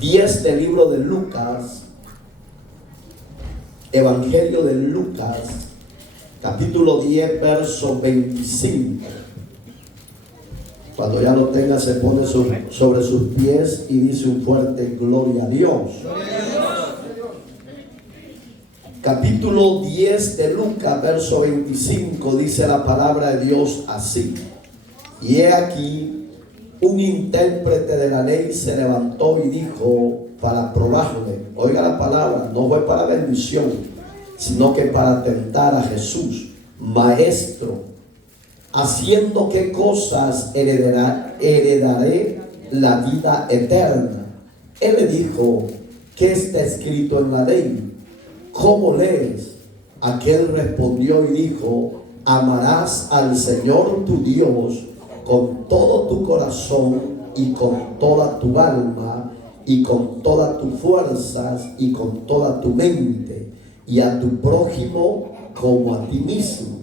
10 del libro de Lucas, Evangelio de Lucas, capítulo 10, verso 25. Cuando ya lo tenga, se pone sobre sus pies y dice un fuerte gloria a Dios. Capítulo 10 de Lucas, verso 25, dice la palabra de Dios así: y he aquí, un intérprete de la ley se levantó y dijo para probarle. Oiga la palabra, no fue para bendición, sino que para tentar a Jesús: maestro, ¿haciendo qué cosas heredaré la vida eterna? Él le dijo: ¿qué está escrito en la ley? ¿Cómo lees? Aquel respondió y dijo: amarás al Señor tu Dios con todo tu corazón y con toda tu alma y con todas tus fuerzas y con toda tu mente, y a tu prójimo como a ti mismo.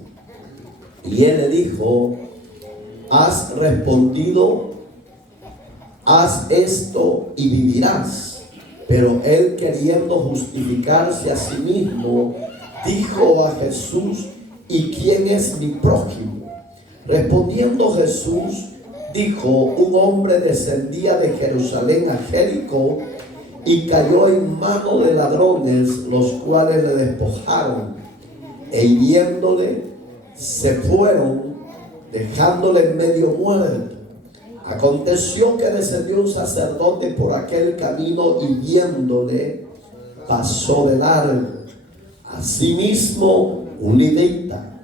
Y él le dijo: has respondido, haz esto y vivirás. Pero él, queriendo justificarse a sí mismo, dijo a Jesús: ¿y quién es mi prójimo? Respondiendo Jesús, dijo: un hombre descendía de Jerusalén a Jericó y cayó en mano de ladrones, los cuales le despojaron, e hiriéndole se fueron, dejándole medio muerto. Aconteció que descendió un sacerdote por aquel camino y viéndole pasó de largo. Asimismo un levita,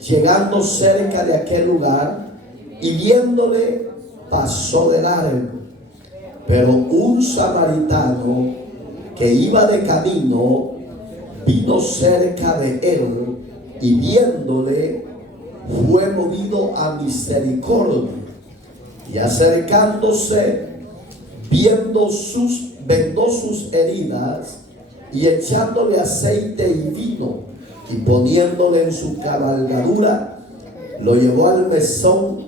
llegando cerca de aquel lugar y viéndole pasó de largo. Pero un samaritano que iba de camino vino cerca de él y viéndole fue movido a misericordia. Y acercándose, vendó sus heridas y echándole aceite y vino y poniéndole en su cabalgadura, lo llevó al mesón,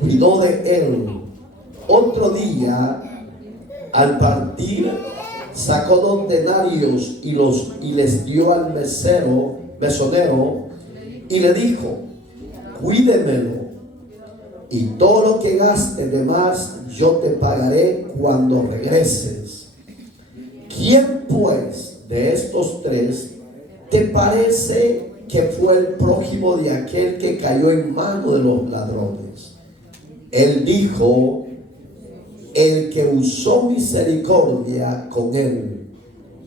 cuidó de él. Otro día, al partir, sacó 2 denarios y les dio al mesonero, y le dijo: cuídemelo, y todo lo que gaste de más yo te pagaré cuando regreses. ¿Quién pues de estos 3 te parece que fue el prójimo de aquel que cayó en mano de los ladrones? Él dijo: el que usó misericordia con él.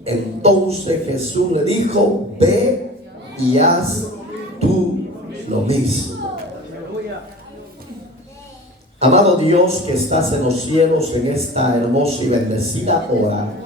Entonces Jesús le dijo: ve y haz tú lo mismo. Amado Dios que estás en los cielos, en esta hermosa y bendecida hora,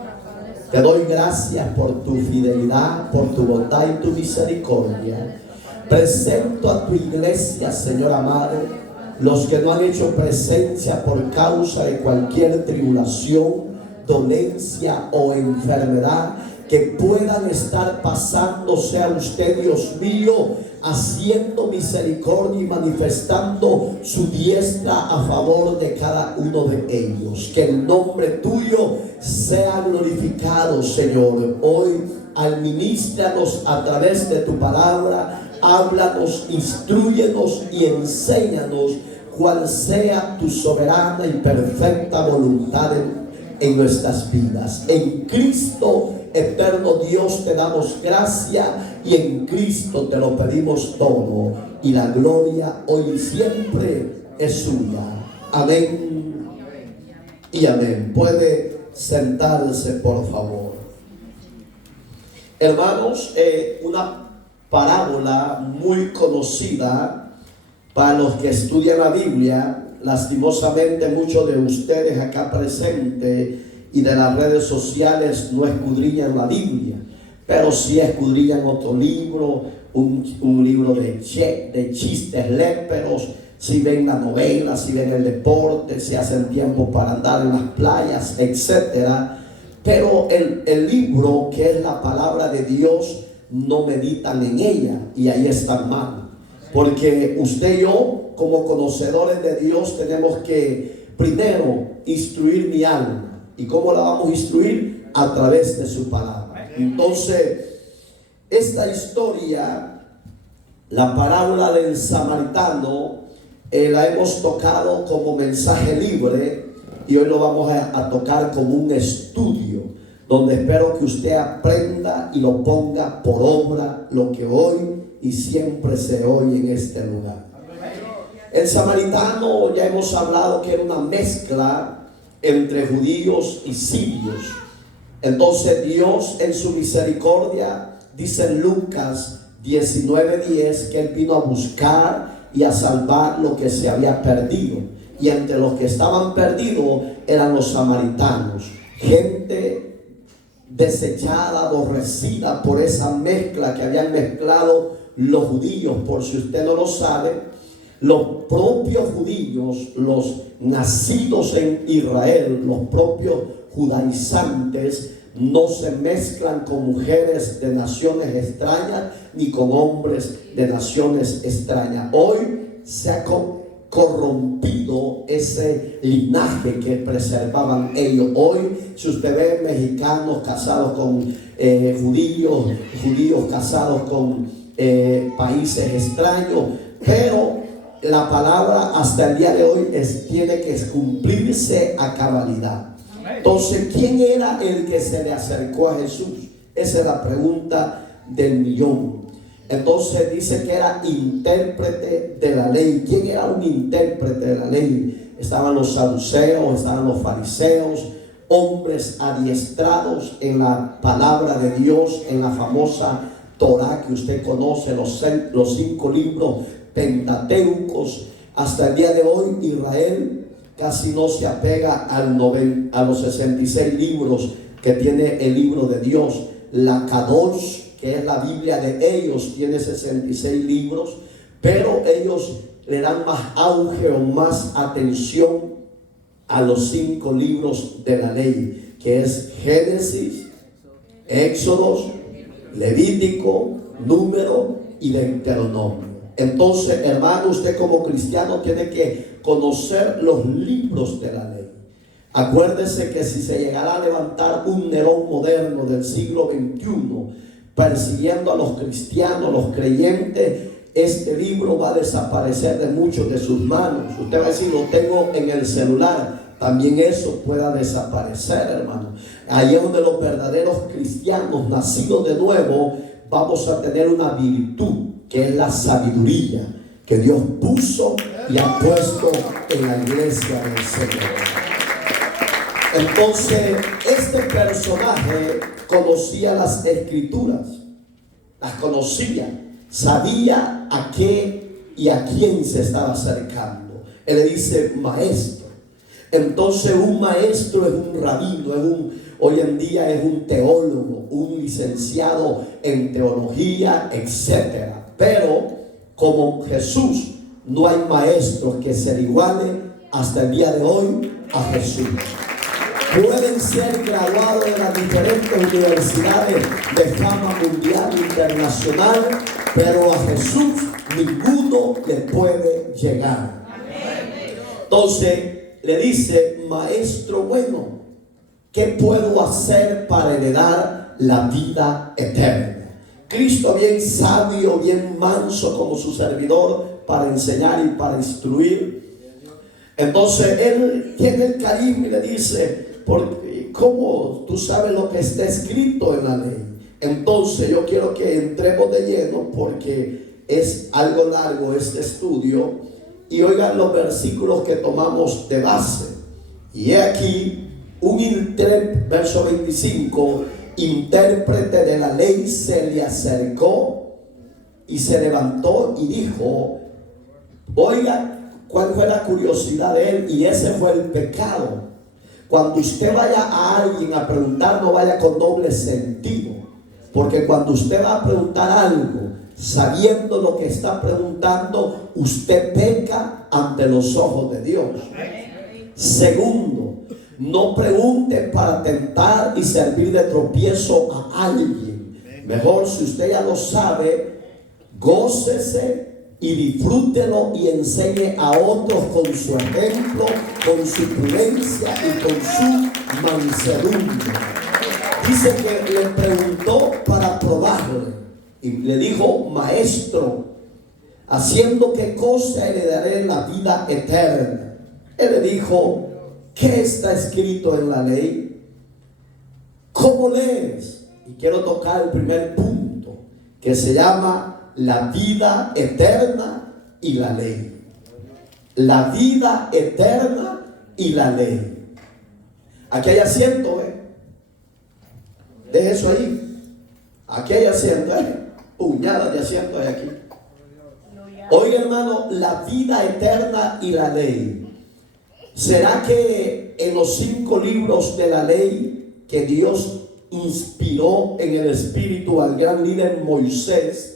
te doy gracias por tu fidelidad, por tu bondad y tu misericordia. Presento a tu iglesia, Señor amado, los que no han hecho presencia por causa de cualquier tribulación, dolencia o enfermedad que puedan estar pasando. Sea usted, Dios mío, haciendo misericordia y manifestando su diestra a favor de cada uno de ellos. Que el nombre tuyo sea glorificado, Señor. Hoy administranos a través de tu palabra. Háblanos, instrúyenos y enséñanos cuál sea tu soberana y perfecta voluntad en nuestras vidas. En Cristo, eterno Dios, te damos gracia y en Cristo te lo pedimos todo. Y la gloria hoy y siempre es suya. Amén y amén. Puede sentarse, por favor. Hermanos, una parábola muy conocida para los que estudian la Biblia. Lastimosamente muchos de ustedes acá presentes y de las redes sociales no escudriñan la Biblia, pero sí escudriñan otro libro, un libro de chistes léperos, si ven la novela, si ven el deporte, si hacen tiempo para andar en las playas, etcétera. Pero el libro, que es la palabra de Dios, no meditan en ella, y ahí están mal. Porque usted y yo, como conocedores de Dios, tenemos que primero instruir mi alma. ¿Y cómo la vamos a instruir? A través de su palabra. Entonces, esta historia, la parábola del samaritano, la hemos tocado como mensaje libre y hoy lo vamos a tocar como un estudio, donde espero que usted aprenda y lo ponga por obra lo que hoy y siempre se oye en este lugar. El samaritano, ya hemos hablado que era una mezcla entre judíos y sirios. Entonces Dios en su misericordia, dice en Lucas 19:10, que Él vino a buscar y a salvar lo que se había perdido. Y entre los que estaban perdidos eran los samaritanos, gente desechada, aborrecida por esa mezcla que habían mezclado los judíos. Por si usted no lo sabe, los propios judíos, los nacidos en Israel, los propios judaizantes, no se mezclan con mujeres de naciones extrañas ni con hombres de naciones extrañas. Hoy se ha corrompido ese linaje que preservaban ellos. Hoy, si usted ve mexicanos casados con judíos casados con países extraños, pero la palabra hasta el día de hoy tiene que cumplirse a cabalidad. Entonces, ¿quién era el que se le acercó a Jesús? Esa es la pregunta del millón. Entonces dice que era intérprete de la ley. ¿Quién era un intérprete de la ley? Estaban los saduceos, estaban los fariseos, hombres adiestrados en la palabra de Dios, en la famosa Torá que usted conoce, los 5 libros pentateucos. Hasta el día de hoy Israel casi no se apega a los 66 libros que tiene el libro de Dios. La Kadosh, que es la Biblia de ellos, tiene 66 libros, pero ellos le dan más auge o más atención a los 5 libros de la ley, que es Génesis, Éxodo, Levítico, Número y Deuteronomio. Entonces, hermano, usted como cristiano tiene que conocer los libros de la ley. Acuérdese que si se llegara a levantar un Nerón moderno del siglo XXI persiguiendo a los cristianos, los creyentes, este libro va a desaparecer de muchos de sus manos. Usted va a decir, lo tengo en el celular. También eso pueda desaparecer, hermano. Ahí es donde los verdaderos cristianos nacidos de nuevo vamos a tener una virtud, que es la sabiduría que Dios puso y ha puesto en la iglesia del Señor. Entonces, este personaje conocía las escrituras, las conocía, sabía a qué y a quién se estaba acercando. Él le dice maestro. Entonces, un maestro es un rabino, hoy en día es un teólogo, un licenciado en teología, etcétera. Pero como Jesús, no hay maestros que se le igualen hasta el día de hoy a Jesús. Pueden ser graduados de las diferentes universidades de fama mundial e internacional, pero a Jesús ninguno le puede llegar. Entonces le dice, maestro bueno, ¿qué puedo hacer para heredar la vida eterna? Cristo, bien sabio, bien manso como su servidor, para enseñar y para instruir. Entonces él tiene el carisma y le dice, ¿cómo tú sabes lo que está escrito en la ley? Entonces yo quiero que entremos de lleno porque es algo largo este estudio, y oigan los versículos que tomamos de base. Y he aquí verso 25, intérprete de la ley se le acercó y se levantó y dijo, oiga, ¿cuál fue la curiosidad de él? Y ese fue el pecado. Cuando usted vaya a alguien a preguntar, no vaya con doble sentido, porque cuando usted va a preguntar algo sabiendo lo que está preguntando, usted peca ante los ojos de Dios. Segundo, no pregunte para tentar y servir de tropiezo a alguien. Mejor, si usted ya lo sabe, gócese y disfrútelo y enseñe a otros con su ejemplo, con su prudencia y con su mansedumbre. Dice que le preguntó para probarle y le dijo: maestro, ¿haciendo qué cosa heredaré la vida eterna? Él le dijo: ¿qué está escrito en la ley? ¿Cómo lees? Y quiero tocar el primer punto, que se llama la vida eterna y la ley. La vida eterna y la ley. Aquí hay asiento, deje eso ahí. Aquí hay asiento, puñadas de asiento hay aquí. Oiga, hermano, la vida eterna y la ley. ¿Será que en los 5 libros de la ley que Dios inspiró en el espíritu al gran líder Moisés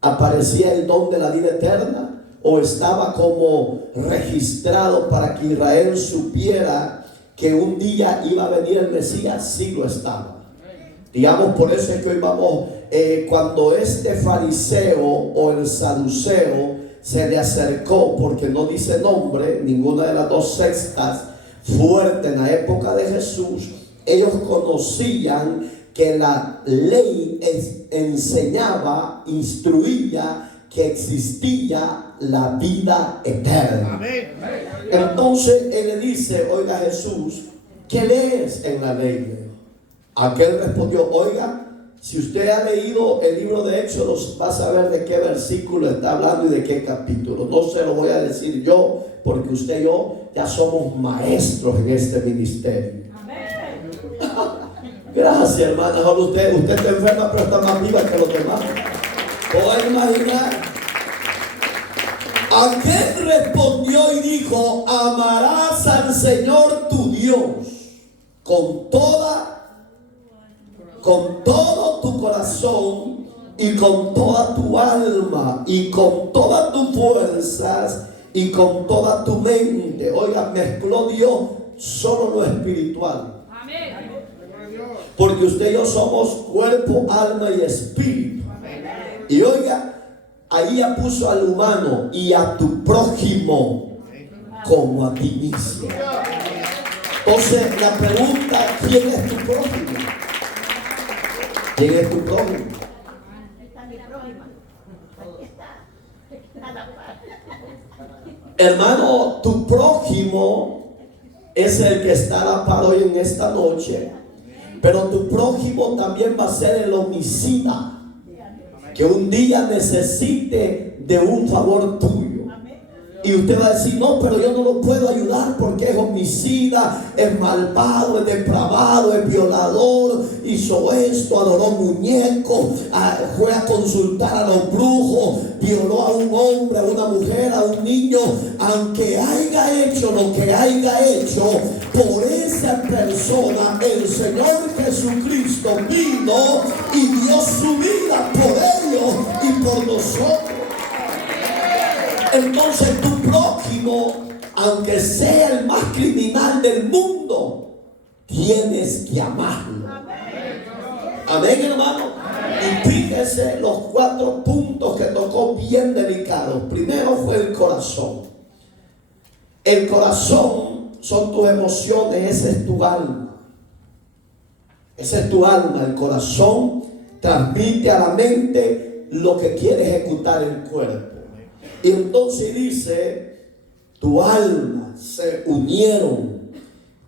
aparecía el don de la vida eterna? ¿O estaba como registrado para que Israel supiera que un día iba a venir el Mesías? Sí lo estaba. Digamos, por eso es que hoy vamos, cuando este fariseo o el saduceo se le acercó, porque no dice nombre, ninguna de las dos sectas fuertes en la época de Jesús, ellos conocían que la ley enseñaba, instruía que existía la vida eterna. Entonces él le dice: oiga, Jesús, ¿qué lees en la ley? Aquel respondió: oiga, si usted ha leído el libro de Éxodos, va a saber de qué versículo está hablando y de qué capítulo. No se lo voy a decir yo, porque usted y yo ya somos maestros en este ministerio. Amén. Gracias, hermana. Usted está enferma, pero está más viva que los demás. ¿Pueden imaginar? Aquel respondió y dijo: amarás al Señor tu Dios con todo tu corazón y con toda tu alma y con todas tus fuerzas y con toda tu mente. Oiga, mezcló Dios solo lo espiritual. Amén. Porque usted y yo somos cuerpo, alma y espíritu. Amén. Y oiga, ahí ya puso al humano y a tu prójimo como a ti mismo. Entonces la pregunta: ¿quién es tu prójimo? ¿Quién es tu prójimo? Hermano, tu prójimo es el que está a la par hoy en esta noche. Pero tu prójimo también va a ser el homicida, que un día necesite de un favor tuyo. Y usted va a decir: no, pero yo no lo puedo ayudar porque es homicida, es malvado, es depravado, es violador, hizo esto, adoró muñecos, fue a consultar a los brujos, violó a un hombre, a una mujer, a un niño. Aunque haya hecho lo que haya hecho, por esa persona el Señor Jesucristo vino y dio su vida por ellos y por nosotros. Entonces tu prójimo, aunque sea el más criminal del mundo, tienes que amarlo. Amén, hermano. Y fíjese los 4 puntos que tocó bien delicados. Primero fue el corazón. El corazón son tus emociones, ese es tu alma. Ese es tu alma. El corazón transmite a la mente lo que quiere ejecutar el cuerpo. Y entonces dice: tu alma se unieron,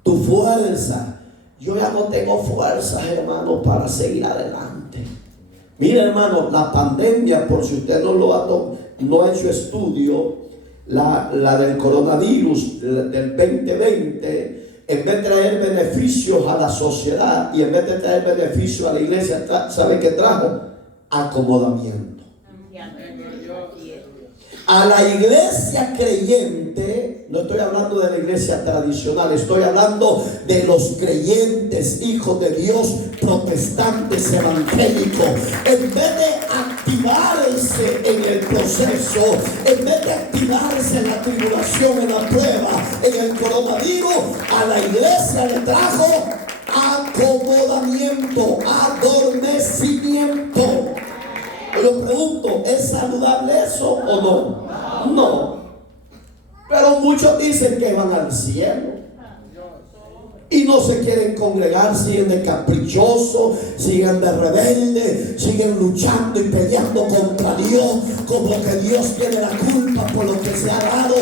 tu fuerza. Yo ya no tengo fuerzas, hermano, para seguir adelante. Mira, hermano, la pandemia, por si usted no ha hecho estudio, la del coronavirus del 2020, en vez de traer beneficios a la sociedad y en vez de traer beneficios a la iglesia, ¿sabe qué trajo? Acomodamiento. A la iglesia creyente, no estoy hablando de la iglesia tradicional, estoy hablando de los creyentes, hijos de Dios, protestantes, evangélicos. En vez de activarse en el proceso, en vez de activarse en la tribulación, en la prueba, en el coronavirus, a la iglesia le trajo acomodamiento, adormecimiento. Yo pregunto, ¿es saludable eso o no? No. Pero muchos dicen que van al cielo y no se quieren congregar, siguen de caprichosos, siguen de rebeldes, siguen luchando y peleando contra Dios, como que Dios tiene la culpa por lo que se ha dado.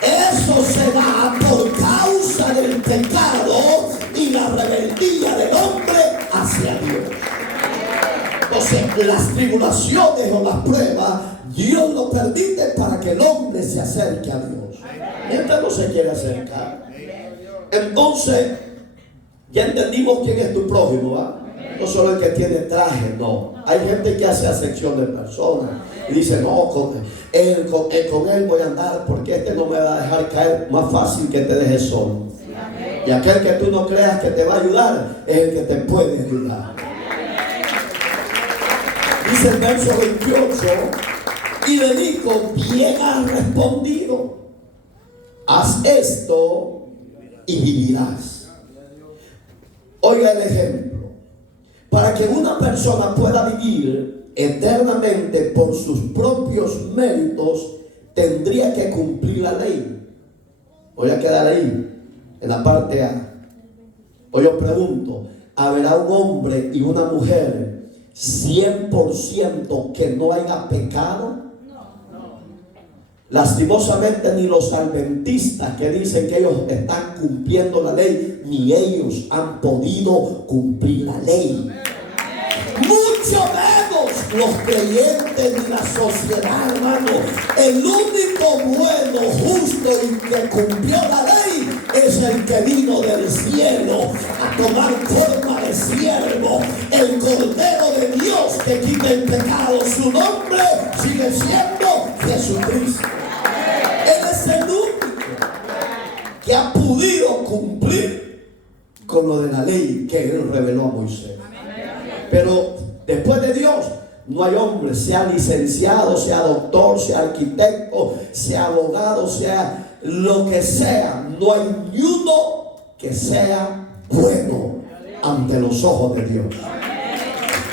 Eso se da por causa del pecado y la rebeldía del hombre hacia Dios. Entonces, las tribulaciones o las pruebas, Dios lo permite para que el hombre se acerque a Dios. Mientras no se quiere acercar. Entonces, ya entendimos quién es tu prójimo, ¿va? No solo el que tiene traje, no. Hay gente que hace acepción de personas y dice, no, con él voy a andar porque este no me va a dejar caer, más fácil que te deje solo. Y aquel que tú no creas que te va a ayudar es el que te puede ayudar. Dice el verso 28, y le dijo, bien has respondido, haz esto y vivirás. Oiga el ejemplo. Para que una persona pueda vivir eternamente por sus propios méritos, tendría que cumplir la ley. Voy a quedar ahí, en la parte A. Hoy yo pregunto, ¿habrá un hombre y una mujer 100% que no haya pecado? Lastimosamente ni los adventistas que dicen que ellos están cumpliendo la ley, ni ellos han podido cumplir la ley. Mucho menos los creyentes ni la sociedad, hermano. El único bueno, justo y que cumplió la ley es el que vino del cielo a tomar forma de siervo, el Cordero de Dios que quita el pecado. Su nombre sigue siendo Jesucristo. Él es el único que ha podido cumplir con lo de la ley que él reveló a Moisés. Pero después de Dios no hay hombre, sea licenciado, sea doctor, sea arquitecto, sea abogado, sea lo que sea, no hay ni uno que sea bueno ante los ojos de Dios.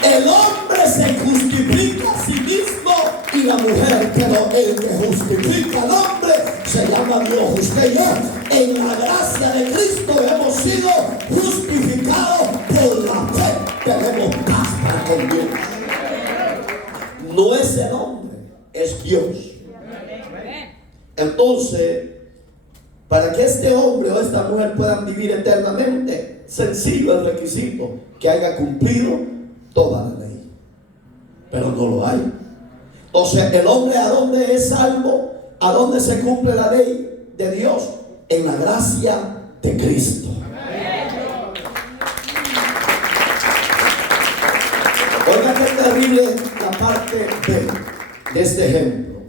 El hombre se justifica a sí mismo y la mujer, pero el que justifica al hombre se llama Dios. Usted y yo, en la gracia de Cristo, hemos sido justificados por la fe. Tenemos paz para con Dios. No es el hombre, es Dios. Entonces, para que este hombre o esta mujer puedan vivir eternamente, sencillo el requisito, que haya cumplido toda la ley. Pero no lo hay. Entonces, el hombre, ¿a dónde es salvo? ¿A dónde se cumple la ley de Dios? En la gracia de Cristo. Oiga qué terrible la parte B de este ejemplo.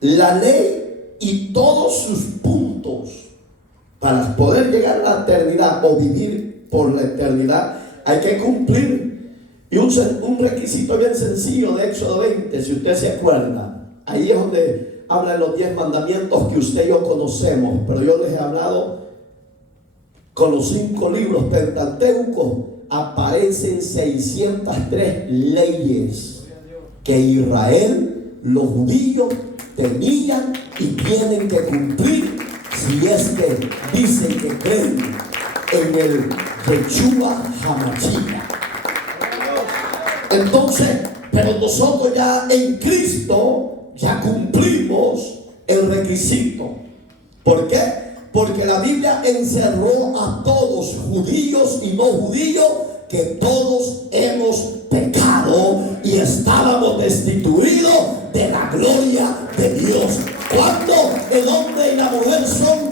La ley y todos sus puntos para poder llegar a la eternidad o vivir por la eternidad hay que cumplir. Y un requisito bien sencillo de Éxodo 20, si usted se acuerda, ahí es donde habla de los 10 mandamientos que usted y yo conocemos, pero yo les he hablado con los 5 libros pentateucos. Aparecen 603 leyes que Israel, los judíos, tenían y tienen que cumplir si es que dicen que creen en el Yeshua HaMashiach. Entonces, pero nosotros ya en Cristo ya cumplimos el requisito. ¿Por qué? Porque la Biblia encerró a todos, judíos y no judíos, que todos hemos pecado y estábamos destituidos de la gloria de Dios. Cuando el hombre y la mujer son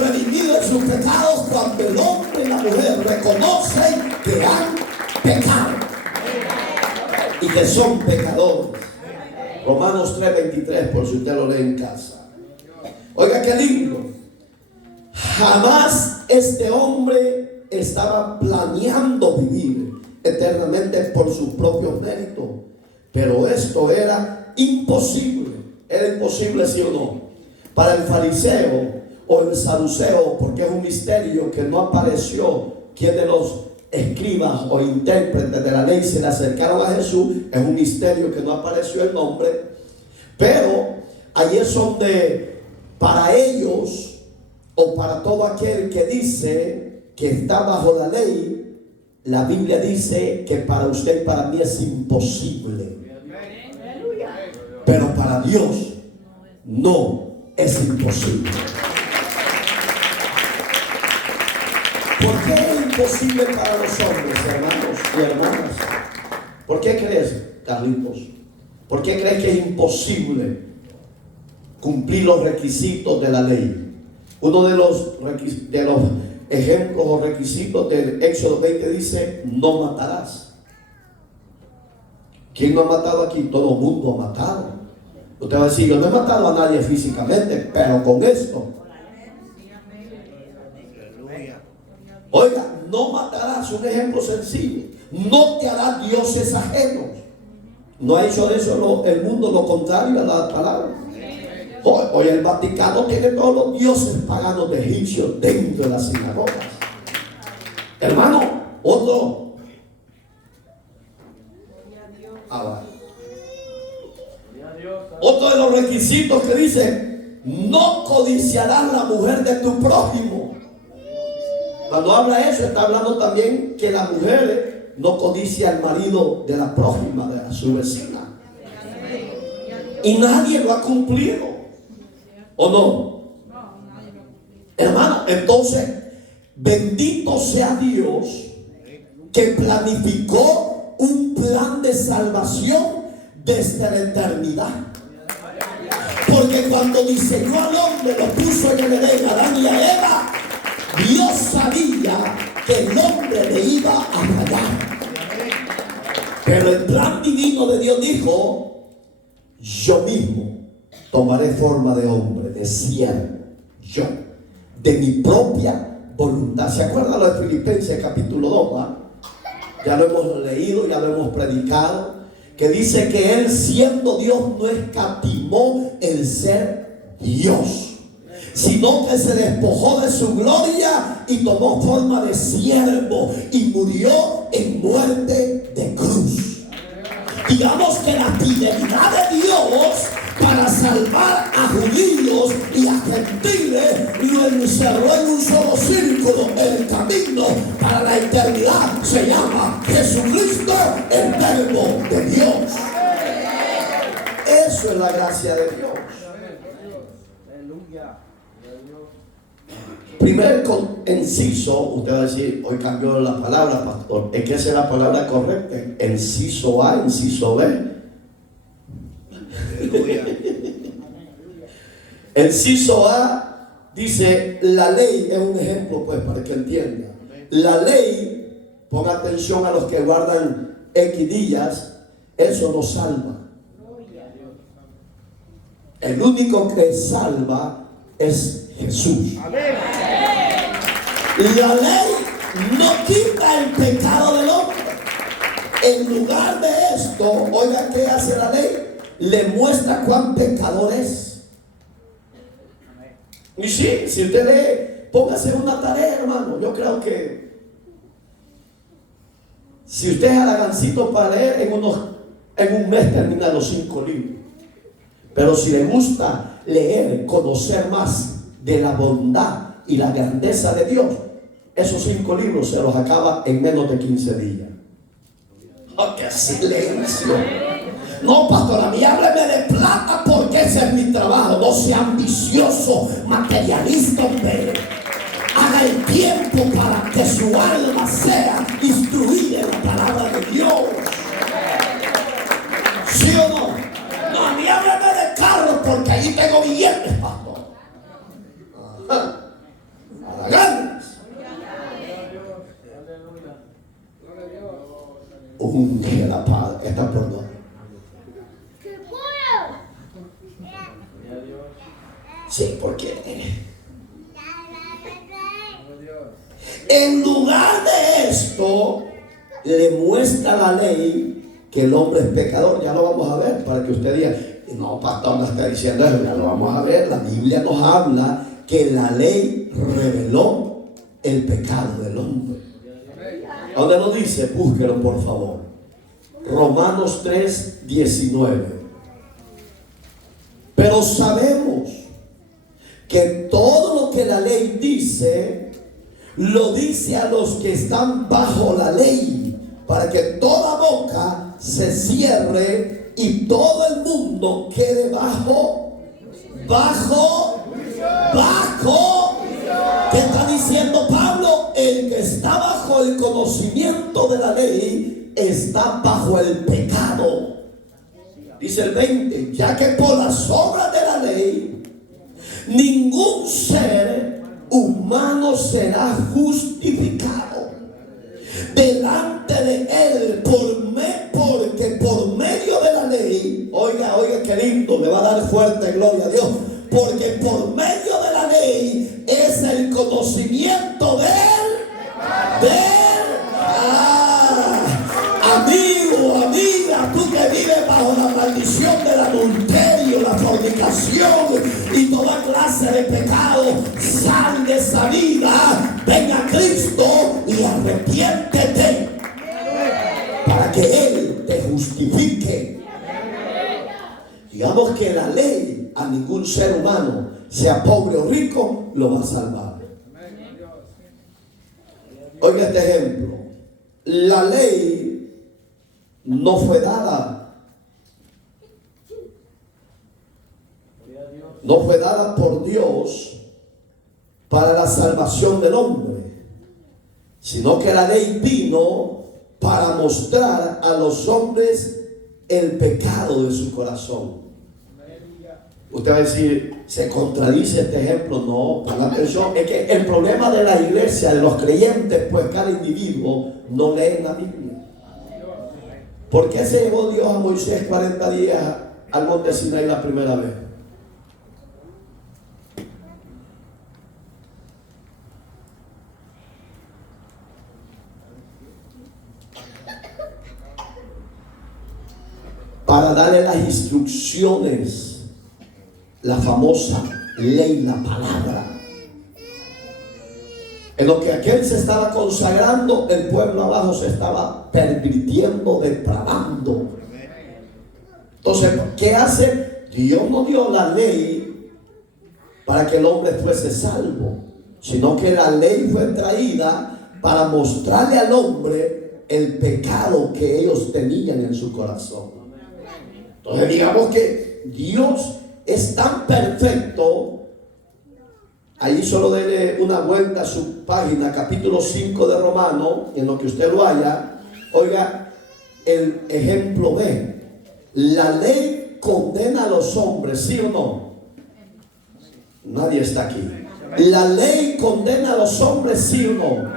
redimidos de sus pecados, cuando el hombre y la mujer reconocen que han pecado y que son pecadores. Romanos 3:23, por si usted lo lee en casa. Oiga qué lindo. Jamás este hombre estaba planeando vivir eternamente por sus propios méritos, pero esto era imposible. Era imposible, sí o no. Para el fariseo o el saduceo, porque es un misterio que no apareció quién de los escribas o intérpretes de la ley se le acercaron a Jesús. Es un misterio que no apareció el nombre, pero ahí es donde para ellos o para todo aquel que dice que está bajo la ley, la Biblia dice que para usted y para mí es imposible, pero para Dios no es imposible. ¿Por qué es imposible para los hombres, hermanos y hermanas? ¿Por qué crees, Carlitos? ¿Por qué crees que es imposible cumplir los requisitos de la ley? Uno de los ejemplos o requisitos del Éxodo 20 dice: no matarás. ¿Quién no ha matado aquí? Todo el mundo ha matado. Usted va a decir: yo no he matado a nadie físicamente, pero con esto. Oiga, no matarás, un ejemplo sencillo. No te harás dioses ajenos. ¿No ha hecho eso el mundo lo contrario a la palabra? Hoy el Vaticano tiene todos los dioses paganos de egipcios dentro de las sinagogas. Hermano, otro. Otro de los requisitos que dice: no codiciarás la mujer de tu prójimo. Cuando habla eso, está hablando también que la mujer no codicia al marido de la prójima, de su vecina. Y nadie lo ha cumplido. ¿O no? Hermano, entonces, bendito sea Dios que planificó un plan de salvación desde la eternidad. Porque cuando diseñó al hombre, lo puso en el Edén, a Adán y a Eva, Dios sabía que el hombre le iba a fallar. Pero el plan divino de Dios dijo: yo mismo tomaré forma de hombre, de siervo, yo, de mi propia voluntad. ¿Se acuerdan lo de Filipenses capítulo 2? ¿Va? Ya lo hemos leído, ya lo hemos predicado, que dice que él, siendo Dios, no escatimó el ser Dios, sino que se despojó de su gloria y tomó forma de siervo y murió en muerte de cruz. Digamos que la fidelidad de Dios para salvar a judíos y a gentiles lo encerró en un solo círculo. El camino para la eternidad se llama Jesucristo, el Verbo de Dios. Eso es la gracia de Dios. Primer inciso, usted va a decir: hoy cambió la palabra, pastor. Es que esa es la palabra correcta. Inciso A, inciso B. Inciso A dice: la ley es un ejemplo, pues, para que entienda. La ley, ponga atención a los que guardan X días, eso no salva. El único que salva es Jesús. La ley no quita el pecado del hombre. En lugar de esto, oiga, ¿qué hace la ley? Le muestra cuán pecador es. Y sí, si usted lee, póngase una tarea, hermano. Yo creo que si usted es halagancito para leer, en un mes termina los 5 libros. Pero si le gusta leer, conocer más de la bondad y la grandeza de Dios, esos 5 libros se los acaba en menos de 15 días. ¡Oh, qué silencio! No, pastor, a mí hábleme de plata porque ese es mi trabajo. No sea ambicioso, materialista, hombre. Haga el tiempo para que su alma sea instruida en la palabra de Dios. ¿Sí o no? No, a mí hábleme de carros porque allí tengo billetes, pastor. Ajá. A la ganas. Unge la paz, esta perdón. Sí, porque en lugar de esto le muestra la ley que el hombre es pecador. Ya lo vamos a ver, para que usted diga: no, pastor, no está diciendo eso. Ya lo vamos a ver. La Biblia nos habla que la ley reveló el pecado del hombre. ¿Dónde lo dice? Búsquelo por favor. Romanos 3:19. Pero sabemos que todo lo que la ley dice, lo dice a los que están bajo la ley, para que toda boca se cierre y todo el mundo quede bajo. ¿Qué está diciendo Pablo? El que está bajo el conocimiento de la ley está bajo el pecado. Dice el 20, ya que por las obras de la ley ningún ser humano será justificado delante de él porque por medio de la ley, oiga qué lindo, le va a dar fuerte gloria a Dios, porque por medio de la ley es el conocimiento amigo, amiga, tú que vives bajo la maldición del adulterio, la fornicación y toda clase de pecado, sal de esa vida, ven a Cristo y arrepiéntete para que Él te justifique. Digamos que la ley a ningún ser humano, sea pobre o rico, lo va a salvar. Oiga este ejemplo. La ley no fue dada por Dios para la salvación del hombre, sino que la ley vino para mostrar a los hombres el pecado de su corazón. Usted va a decir, ¿se contradice este ejemplo? No, para la atención. Es que el problema de la iglesia, de los creyentes, pues cada individuo no lee la Biblia. ¿Por qué se llevó Dios a Moisés 40 días al monte Sinaí la primera vez? Para darle las instrucciones, la famosa ley, la palabra. En lo que aquel se estaba consagrando, el pueblo abajo se estaba pervirtiendo, depravando. Entonces, ¿qué hace? Dios no dio la ley para que el hombre fuese salvo, sino que la ley fue traída para mostrarle al hombre el pecado que ellos tenían en su corazón. Entonces, digamos que Dios es tan perfecto. Ahí solo dele una vuelta a su página, capítulo 5 de Romanos, en lo que usted lo haya. Oiga, el ejemplo B. La ley condena a los hombres, ¿sí o no? Nadie está aquí. La ley condena a los hombres, ¿sí o no?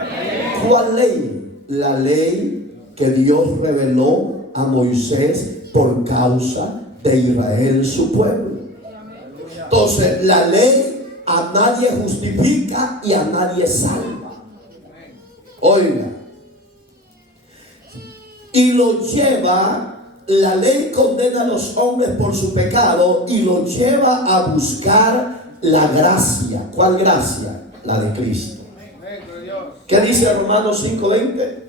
¿Cuál ley? La ley que Dios reveló a Moisés por causa de Israel, su pueblo. Entonces, la ley a nadie justifica y a nadie salva. Oiga, y lo lleva, la ley condena a los hombres por su pecado y lo lleva a buscar la gracia. ¿Cuál gracia? La de Cristo. ¿Qué dice Romanos 5:20?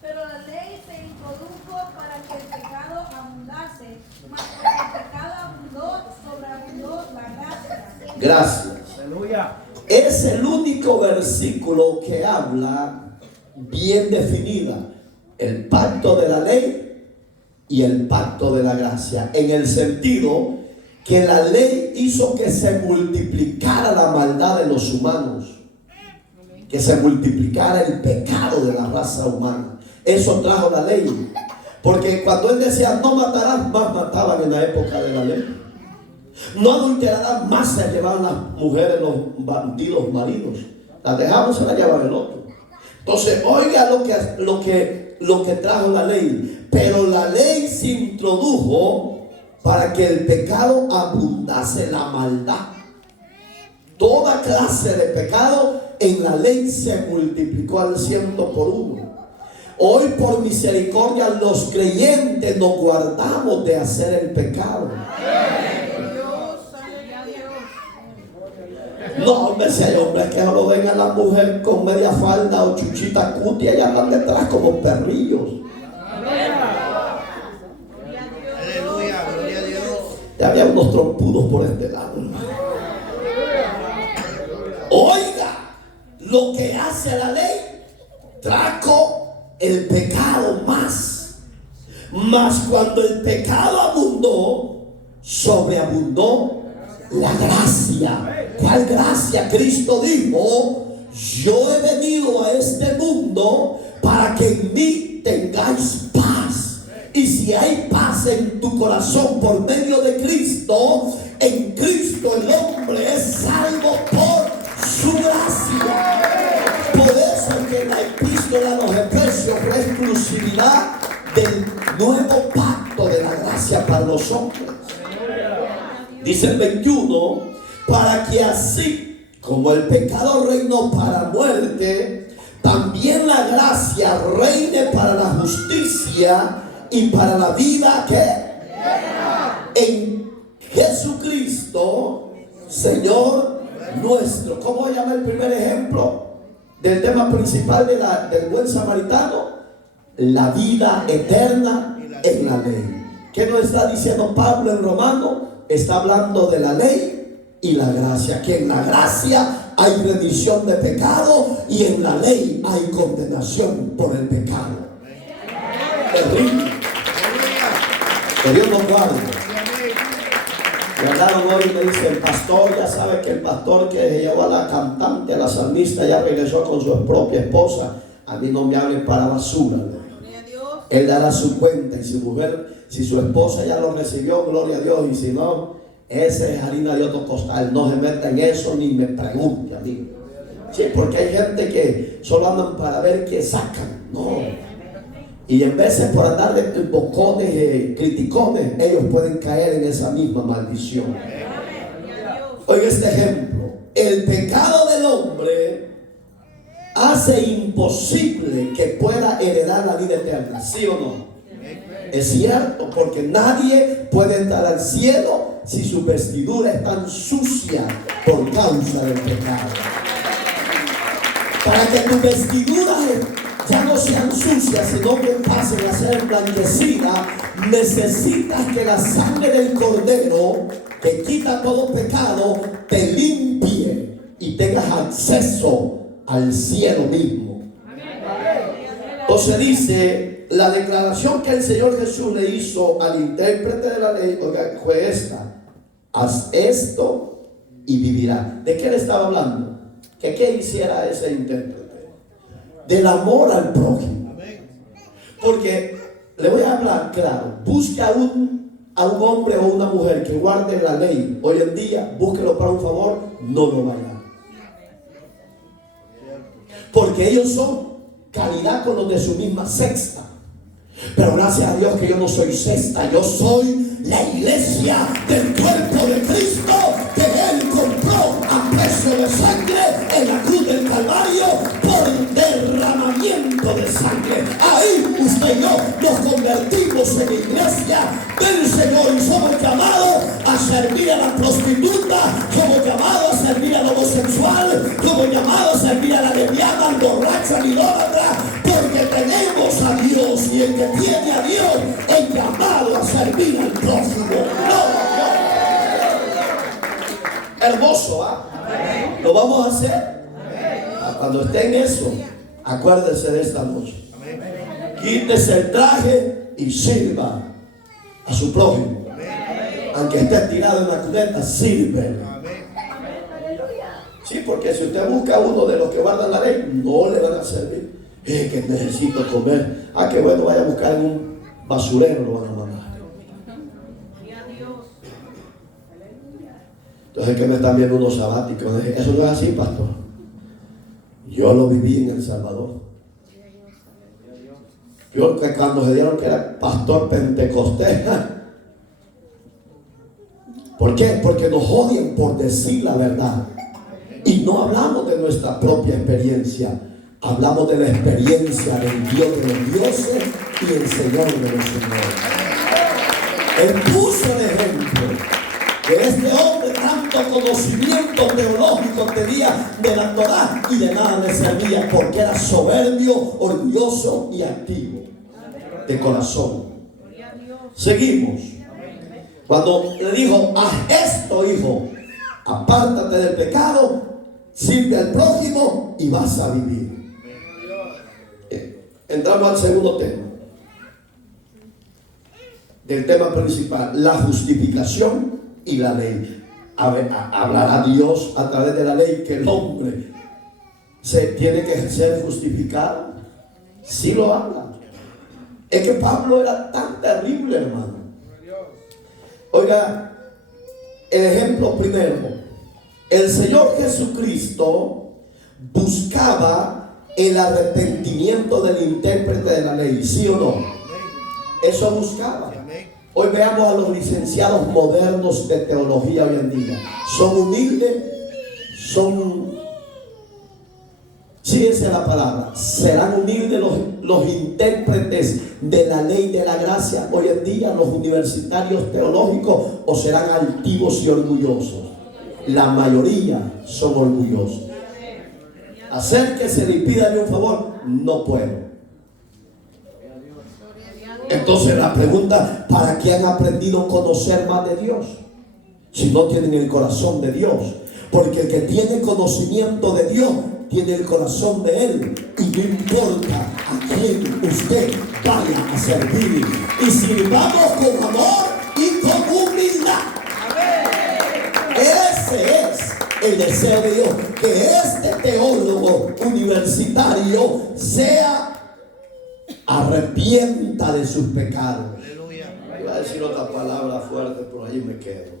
Pero la ley se introdujo para que el pecado abundase, mas el pecado abundó, sobreabundó la gracia. Gracias. Aleluya. Es el único versículo que habla bien definida el pacto de la ley y el pacto de la gracia, en el sentido que la ley hizo que se multiplicara la maldad de los humanos, que se multiplicara el pecado de la raza humana. Eso trajo la ley, porque cuando él decía no matarás, más mataban en la época de la ley. No adulterarás, más se llevaban las mujeres, los bandidos maridos, las dejaban, se las llevaba el otro. Entonces, oiga lo que trajo la ley. Pero la ley se introdujo para que el pecado abundase, la maldad. Toda clase de pecado en la ley se multiplicó al 100%. Hoy, por misericordia, los creyentes nos guardamos de hacer el pecado. No, hombre, si hay hombres que no ven a la mujer con media falda o chuchita cutia y andan detrás como perrillos. Aleluya, gloria a Dios. Ya había unos trompudos por este lado. Oiga, lo que hace la ley, trajo el pecado más. Mas cuando el pecado abundó, sobreabundó la gracia. ¿Cuál gracia? Cristo dijo: yo he venido a este mundo para que en mí tengáis paz. Y si hay paz en tu corazón por medio de Cristo, en Cristo el hombre es salvo por su gracia. Por eso que en la epístola a los Efesios fue exclusividad del nuevo pacto de la gracia para los hombres. Dice el 21: para que así como el pecado reinó para muerte, también la gracia reine para la justicia y para la vida que en Jesucristo, Señor nuestro. ¿Cómo se llama el primer ejemplo del tema principal del buen samaritano? La vida eterna en la ley. ¿Qué nos está diciendo Pablo en Romano? Está hablando de la ley y la gracia. Que en la gracia hay remisión de pecado y en la ley hay condenación por el pecado. Terrible. Que Dios nos guarde. Y hablaron hoy y me dice: el pastor, ya sabe que el pastor que llevó a la cantante, a la salmista, ya regresó con su propia esposa. A mí no me hablen para basura. Él dará su cuenta, y si mujer, si su esposa ya lo recibió, gloria a Dios, y si no, ese es harina de otro costal. No se meta en eso ni me pregunte a mí. Sí, porque hay gente que solo andan para ver qué sacan. No. Y en veces por andar de bocones, criticones, ellos pueden caer en esa misma maldición. Oiga este ejemplo: el pecado del hombre hace imposible que pueda heredar la vida eterna, ¿sí o no? Es cierto, porque nadie puede entrar al cielo si su vestidura es tan sucia por causa del pecado. Para que tus vestiduras ya no sean sucias, sino que pasen a ser blanquecidas, necesitas que la sangre del Cordero, que quita todo pecado, te limpie y tengas acceso al cielo mismo. Entonces dice, la declaración que el Señor Jesús le hizo al intérprete de la ley, oiga, fue esta: haz esto y vivirás. ¿De qué le estaba hablando? Que qué hiciera ese intérprete. Del amor al prójimo. Porque le voy a hablar claro: busca a un hombre o una mujer que guarde la ley hoy en día, búsquelo para un favor, no lo vaya. Porque ellos son calidad con los de su misma sexta. Pero gracias a Dios que yo no soy sexta, yo soy la iglesia del cuerpo de Cristo, que Él compró a precio de sangre en la cruz del Calvario por derramamiento de sangre. Ahí usted y yo nos convertimos en iglesia del Señor y somos llamados a servir a la prostituta, somos llamados a servir al homosexual, somos llamados a servir a la lesbiana, al borracho, al idólatra, porque tenemos a Dios, y el que tiene a Dios es llamado a servir al prójimo. No. Hermoso, ¿ah? ¿Lo vamos a hacer? Cuando esté en eso, acuérdese de esta noche. Quítese el traje y sirva a su prójimo. Aunque esté tirado en la cuneta, sirve. Sí, porque si usted busca a uno de los que guardan la ley, no le van a servir. Que necesito comer. Que bueno, vaya a buscar en un basurero, lo van a mandar. Entonces, que me están viendo unos sabáticos. Eso no es así, pastor. Yo lo viví en El Salvador. Yo que cuando se dieron que era pastor pentecostés. ¿Por qué? Porque nos odian por decir la verdad. Y no hablamos de nuestra propia experiencia. Hablamos de la experiencia del Dios de los dioses y el Señor de los señores. Él puso el ejemplo de este hombre tan cuánto conocimiento teológico tenía de la Torá y de nada le servía porque era soberbio, orgulloso y activo de corazón. Seguimos. Cuando le dijo: haz esto, hijo, apártate del pecado, sirve al prójimo y vas a vivir. Entramos al segundo tema. Del tema principal, la justificación y la ley. Hablará Dios a través de la ley que el hombre se tiene que ser justificado. Sí lo habla. Es que Pablo era tan terrible, hermano. Oiga, el ejemplo primero. El Señor Jesucristo buscaba el arrepentimiento del intérprete de la ley, ¿sí o no? Eso buscaba. Hoy veamos a los licenciados modernos de teología hoy en día. Son humildes, síguense la palabra, serán humildes los intérpretes de la ley de la gracia hoy en día, los universitarios teológicos, o serán altivos y orgullosos. La mayoría son orgullosos. Acérquese y pídale un favor, no puedo. Entonces la pregunta: ¿para qué han aprendido a conocer más de Dios si no tienen el corazón de Dios? Porque el que tiene conocimiento de Dios tiene el corazón de Él, y no importa a quién usted vaya a servir, y sirvamos con amor y con humildad. Ese es el deseo de Dios, que este teólogo universitario arrepienta de sus pecados. Iba a decir otra palabra fuerte, pero ahí me quedo.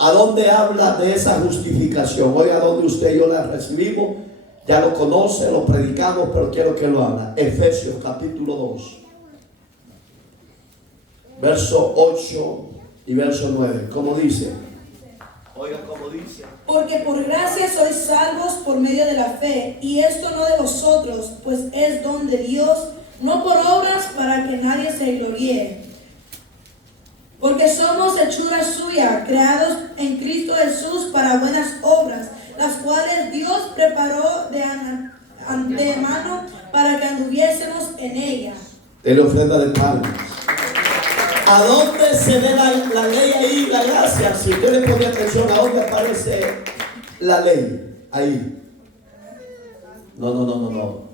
¿A dónde habla de esa justificación? Oiga, donde usted y yo la recibimos, ya lo conoce, lo predicamos, pero quiero que lo haga. Efesios capítulo 2, verso 8 y verso 9. ¿Cómo dice? Oiga, ¿cómo dice? Porque por gracia sois salvos por medio de la fe, y esto no de vosotros, pues es don de Dios, no por obras, para que nadie se gloríe. Porque somos hechura suya, creados en Cristo Jesús para buenas obras, las cuales Dios preparó de antemano para que anduviésemos en ellas. De la ofrenda de palmas. ¿A dónde se ve la ley ahí, la gracia? Si usted le pone atención, ¿a dónde aparece la ley? Ahí. No.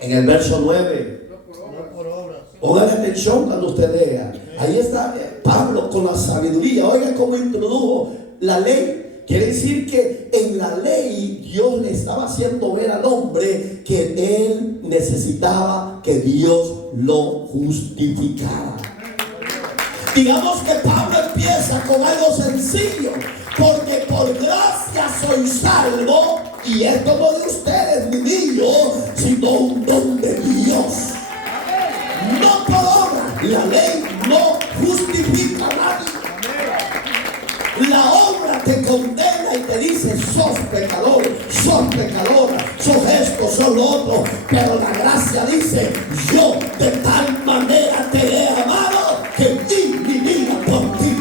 En el verso 9. Pongan atención cuando usted lea. Ahí está Pablo con la sabiduría. Oiga cómo introdujo la ley. Quiere decir que en la ley Dios le estaba haciendo ver al hombre que él necesitaba que Dios lo justificara. Digamos que Pablo empieza con algo sencillo, porque por gracia soy salvo, y esto no de ustedes ni mío, sino un don de Dios. No por obra. La ley no justifica a nadie. La obra te condena y te dice: sos pecador, sos pecadora, sos esto, sos lo otro. Pero la gracia dice: yo de tal manera te he amado que di mi vida por ti.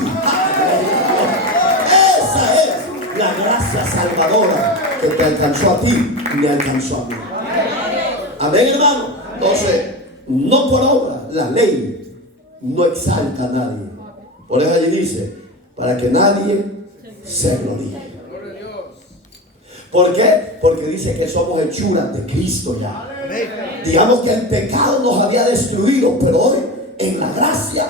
Esa es la gracia salvadora que te alcanzó a ti y me alcanzó a mí. Amén, hermano. Entonces, no por obra, la ley no exalta a nadie. Por eso allí dice: para que nadie se gloríe. ¿Por qué? Porque dice que somos hechuras de Cristo ya. Digamos que el pecado nos había destruido, pero hoy en la gracia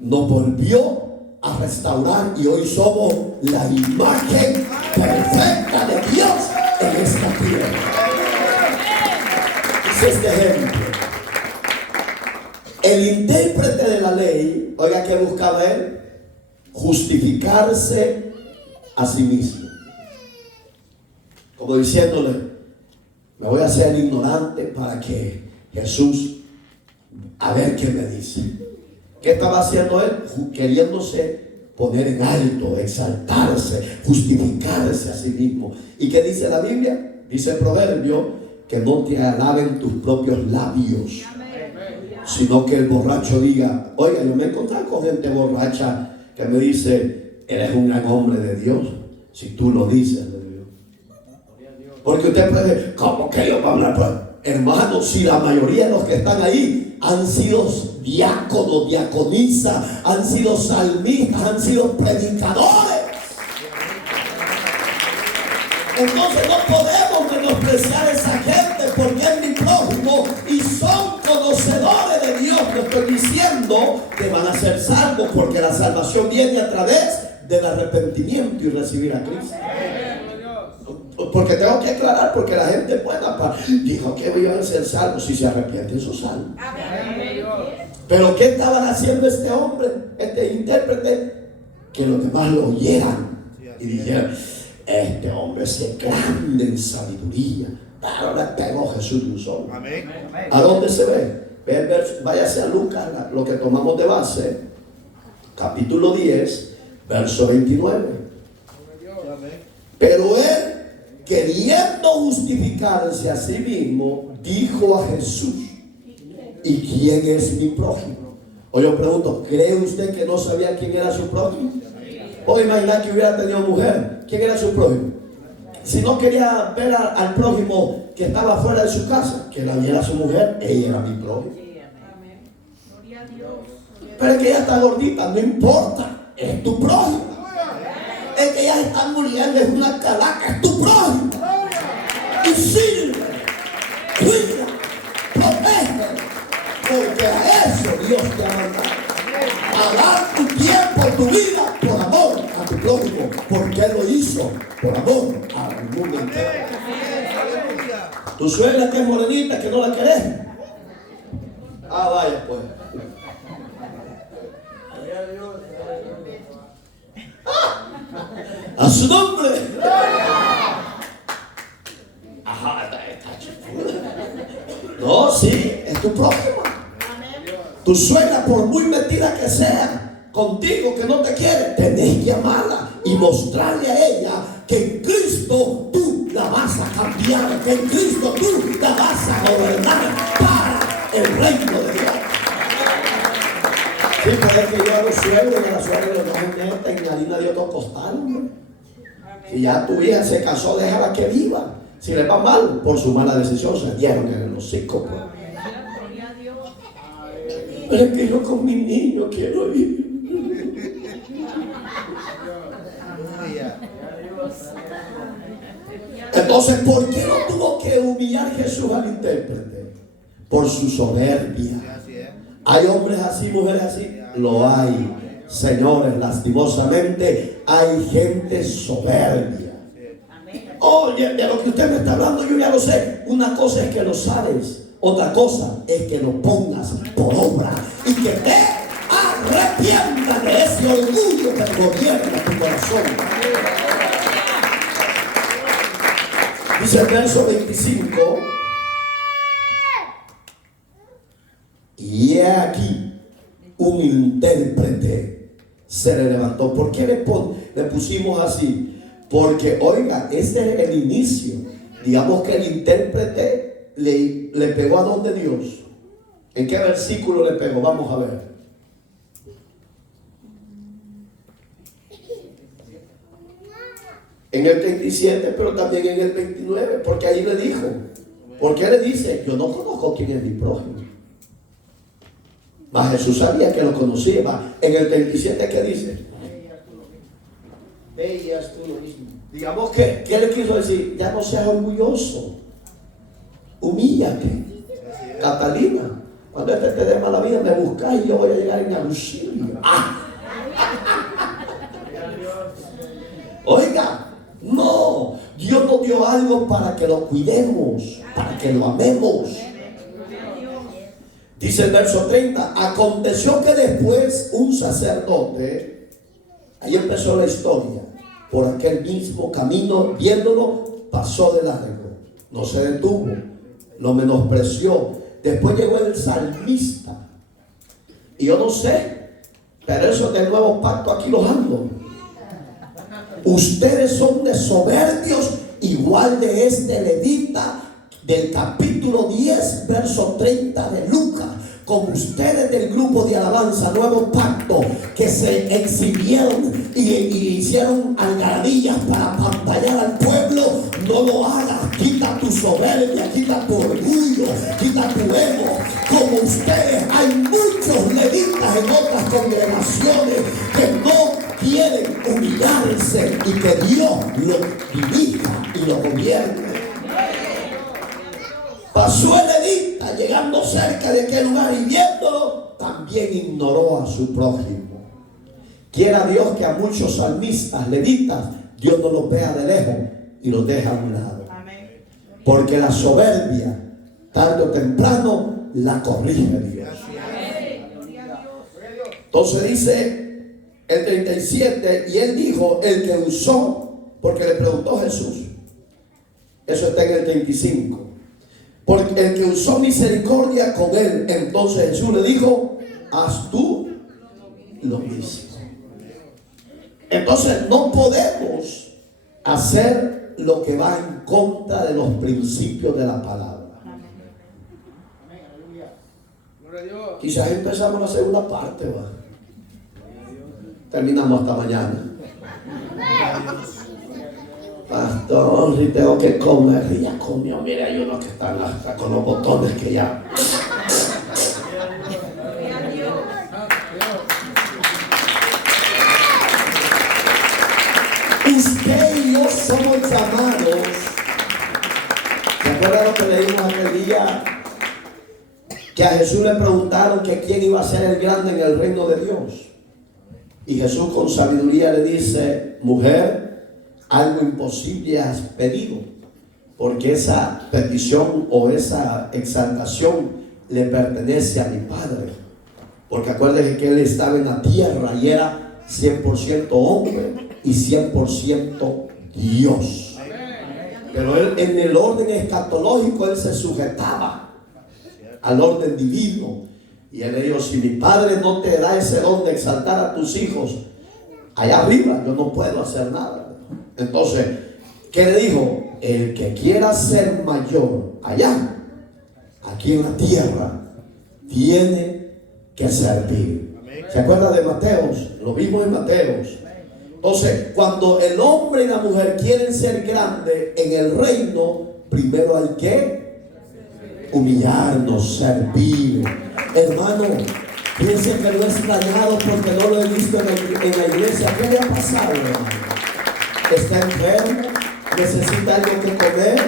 nos volvió a restaurar, y hoy somos la imagen perfecta de Dios en esta tierra. Es este ejemplo. El intérprete de la ley, oiga, ¿qué buscaba él? Justificarse a sí mismo, como diciéndole: me voy a hacer ignorante para que Jesús, a ver qué me dice. ¿Qué estaba haciendo él? Queriéndose poner en alto, exaltarse, justificarse a sí mismo. ¿Y qué dice la Biblia? Dice el proverbio: que no te alaben tus propios labios, sino que el borracho diga. Oiga, yo me he encontrado con gente borracha que me dice: eres un gran hombre de Dios, si tú lo dices de Dios. Porque usted puede decir, ¿cómo que yo voy a hablar? Pues, hermanos, si la mayoría de los que están ahí han sido diáconos, diaconisas, han sido salmistas, han sido predicadores. Entonces no podemos menospreciar a esa gente porque es mi prójimo y son conocedores de Dios. No estoy diciendo que van a ser salvos, porque la salvación viene a través del arrepentimiento y recibir a Cristo. Porque tengo que aclarar, porque la gente buena dijo que iban a ser salvos. Si se arrepienten, son salvos. Pero ¿qué estaban haciendo este hombre, este intérprete? Que los demás lo oyeran y dijeran, este hombre es grande en sabiduría. Pero le pegó Jesús de un solo. ¿A dónde se ve? Váyase a Lucas, lo que tomamos de base, capítulo 10, verso 29. Pero él, queriendo justificarse a sí mismo, dijo a Jesús, ¿y quién es mi prójimo? O yo pregunto, ¿cree usted que no sabía quién era su prójimo? Puedo imaginar que hubiera tenido mujer. ¿Quién era su prójimo? Si no quería ver al prójimo que estaba fuera de su casa, que la viera su mujer, ella era mi prójimo. Pero es que ella está gordita, no importa, es tu prójimo. Es que ella está muriendo, es una calaca, es tu prójimo. Y sirve, cuida, protege, porque a eso Dios te ha mandado. A dar tu tiempo, tu vida, por amor a tu prójimo, porque Él lo hizo por amor al mundo entero. Tu suegra que es morenita, que no la querés. Vaya pues. A su nombre. Ajá, está chifluda. No, sí, es tu prójimo. Tu suegra, por muy metida que sea contigo, que no te quiere, tenés que amarla y mostrarle a ella que en Cristo tú la vas a cambiar, que en Cristo tú la vas a gobernar para el reino de Dios. Sí, pero es que yo a los suegros y a la suegra le doy neta en harina de otro costal, hombre. Si ya tu hija se casó, déjala que viva. Si le va mal, por su mala decisión, se dieron en el hocico, pues. Pero es que yo con mi niño quiero ir. Entonces, ¿por qué no tuvo que humillar Jesús al intérprete? Por su soberbia. ¿Hay hombres así, mujeres así? Lo hay. Señores, lastimosamente hay gente soberbia. Oye, de lo que usted me está hablando yo ya lo sé. Una cosa es que lo sabes, otra cosa es que lo pongas por obra y que te arrepientas de ese orgullo que gobierna tu corazón. Dice el verso 25: y he aquí un intérprete se le levantó. ¿Por qué le pusimos así? Porque, oiga, este es el inicio. Digamos que el intérprete le pegó a donde Dios. ¿En qué versículo le pegó? Vamos a ver. En el 37, pero también en el 29, porque ahí le dijo. Porque él le dice, yo no conozco quién es mi prójimo. Mas Jesús sabía que lo conocía. En el 37, ¿qué dice? Veías tú lo mismo. Digamos que, ¿qué le quiso decir? Ya no seas orgulloso. Humíllate. Catalina, cuando este te dé mala vida, me buscas y yo voy a llegar en auxilio. Oiga, no. Dios nos dio algo para que lo cuidemos, para que lo amemos. Dice el verso 30, aconteció que después un sacerdote, ahí empezó la historia, por aquel mismo camino, viéndolo, pasó de largo, no se detuvo, lo menospreció. Después llegó el salmista, y yo no sé, pero eso del nuevo pacto aquí los ando. Ustedes son de soberbios, igual de este levita del capítulo 10, verso 30 de Lucas. como ustedes del grupo de alabanza Nuevo Pacto, que se exhibieron y hicieron algarabías para apantallar al pueblo, no lo hagas. Quita tu soberbia, quita tu orgullo, quita tu ego. Como ustedes, hay muchos levitas en otras congregaciones que no quieren humillarse y que Dios lo dirija y lo gobierne. Pasó el levita llegando cerca de aquel lugar y viéndolo, también ignoró a su prójimo. Quiera Dios que a muchos salmistas, levitas, Dios no los vea de lejos y los deja a un lado. Porque la soberbia, tarde o temprano, la corrige Dios. Entonces dice el 37, y él dijo, el que usó, porque le preguntó Jesús. Eso está en el 35. Porque el que usó misericordia con él, entonces Jesús le dijo, haz tú lo mismo. Entonces no podemos hacer lo que va en contra de los principios de la palabra. Quizás empezamos la segunda parte, ¿va? Terminamos hasta mañana. Pastor, si tengo que comer, y ya comió. Mira, hay unos que están hasta con los botones que ya. Usted y yo somos llamados. ¿Se acuerdan lo que leímos aquel día? Que a Jesús le preguntaron que quién iba a ser el grande en el reino de Dios. Y Jesús con sabiduría le dice, mujer, algo imposible has pedido, porque esa petición o esa exaltación le pertenece a mi Padre. Porque acuérdense que Él estaba en la tierra y era 100% hombre y 100% Dios. Pero Él, en el orden escatológico, Él se sujetaba al orden divino. Y Él le dijo, si mi Padre no te da ese don de exaltar a tus hijos allá arriba, yo no puedo hacer nada. Entonces, ¿qué le dijo? El que quiera ser mayor allá, aquí en la tierra, tiene que servir. ¿Se acuerda de Mateos? Lo vimos en Mateos. Entonces, cuando el hombre y la mujer quieren ser grandes en el reino, primero hay que humillarnos, servir. Hermano, piense que lo he extrañado porque no lo he visto en la iglesia. ¿Qué le ha pasado, hermano? ¿Está enfermo? ¿Necesita algo que comer?